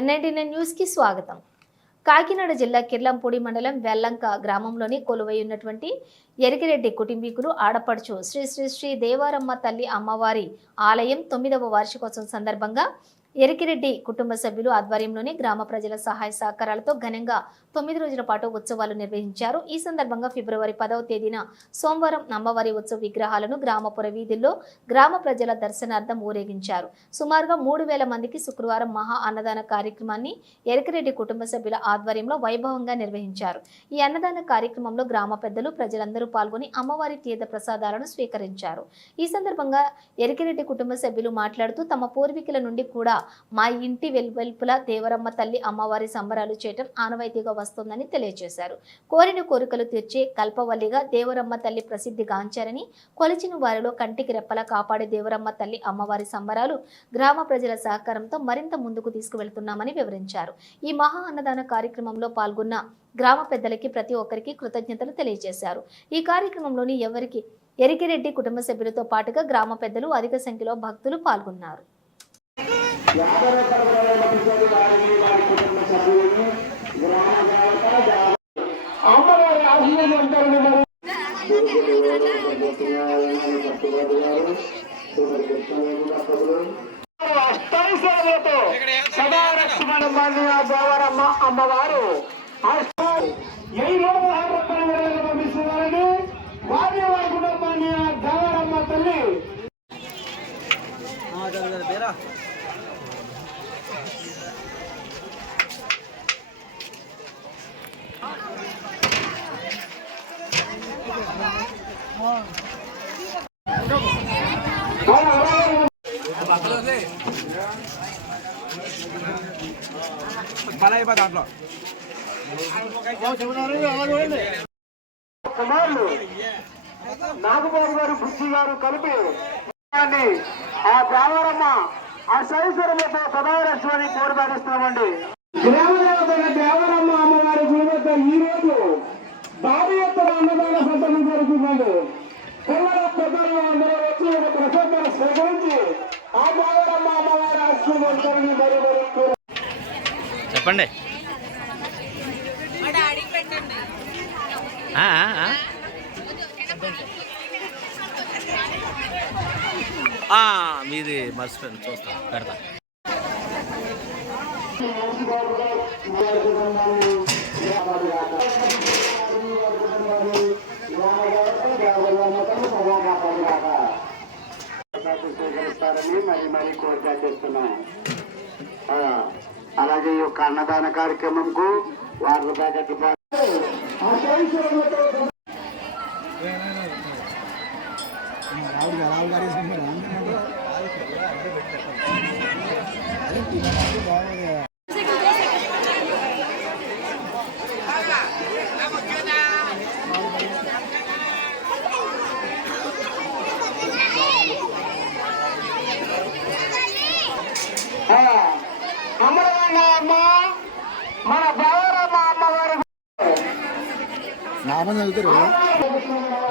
N99 news కి స్వాగతం. కాకినాడ జిల్లా కిర్లంపూడి మండలం వెల్లంక గ్రామంలోని కొలువై ఉన్నటువంటి ఎరికిరెడ్డి కుటుంబీకులు ఆడపడుచు శ్రీ శ్రీ శ్రీ దేవరమ్మ తల్లి అమ్మవారి ఆలయం 9వ వార్షికోత్సవం సందర్భంగా ఎరికిరెడ్డి కుటుంబ సభ్యులు ఆధ్వర్యంలోని గ్రామ ప్రజల సహాయ సహకారాలతో ఘనంగా 9 రోజుల పాటు ఉత్సవాలు నిర్వహించారు. ఈ సందర్భంగా ఫిబ్రవరి 10వ తేదీన సోమవారం అమ్మవారి ఉత్సవ విగ్రహాలను గ్రామపుర వీధుల్లో గ్రామ ప్రజల దర్శనార్థం ఊరేగించారు. సుమారుగా 3000 మందికి శుక్రవారం మహా అన్నదాన కార్యక్రమాన్ని ఎరికిరెడ్డి కుటుంబ సభ్యుల ఆధ్వర్యంలో వైభవంగా నిర్వహించారు. ఈ అన్నదాన కార్యక్రమంలో గ్రామ పెద్దలు ప్రజలందరూ పాల్గొని అమ్మవారి తీర్థ ప్రసాదాలను స్వీకరించారు. ఈ సందర్భంగా ఎరికిరెడ్డి కుటుంబ సభ్యులు మాట్లాడుతూ తమ పూర్వీకుల నుండి కూడా మా ఇంటి వెలువెల్పుల దేవరమ్మ తల్లి అమ్మవారి సంబరాలు చేయటం ఆనవాయితీగా వస్తుందని తెలియజేశారు. కోరిన కోరికలు తీర్చే కల్పవల్లిగా దేవరమ్మ తల్లి ప్రసిద్ధి గాంచారని, కొలిచిన వారిలో కంటికి రెప్పలా కాపాడే దేవరమ్మ తల్లి అమ్మవారి సంబరాలు గ్రామ ప్రజల సహకారంతో మరింత ముందుకు తీసుకువెళ్తున్నామని వివరించారు. ఈ మహా అన్నదాన కార్యక్రమంలో పాల్గొన్న గ్రామ పెద్దలకి ప్రతి ఒక్కరికి కృతజ్ఞతలు తెలియజేశారు. ఈ కార్యక్రమంలోని ఎరికిరెడ్డి కుటుంబ సభ్యులతో పాటుగా గ్రామ పెద్దలు అధిక సంఖ్యలో భక్తులు పాల్గొన్నారు. అమ్మవారు పంపిస్తున్నారని వారి వారి కుటుంబాన్ని దేవరమ్మ తల్లి దాంట్లో కుమారులు నాగబాబు గారు బుద్ధి గారు కలిపి ఆ దేవరమ్మ ఆ సైశ్వరమ్మతో సదారస్వామి కోరిపాటిస్తున్నామండి. గ్రామదేవతైన దేవరమ్మ అమ్మవారి గుడితో ఈ రోజు భారీ ఎత్తున అన్నదాన సంతకం జరుగుతుందండి. పిల్లల పెద్దలు అందరూ వచ్చి ఒక ప్రసాదాన్ని స్వీకరించి ఆ దేవరమ్మ అమ్మవారి ఆశీర్వదించాలని మరి చెప్పండి. మీది మర్చిపోయింది, చూస్తాను పెడతా. స్వీకరిస్తారని మరి కోరిక చేస్తున్నాం. అలాగే ఈ యొక్క అన్నదాన కార్యక్రమంకు వారి ప్యాకెట్ అమ్మ మన దేవరమ్మ అమ్మవారి నామం చదువుతారు.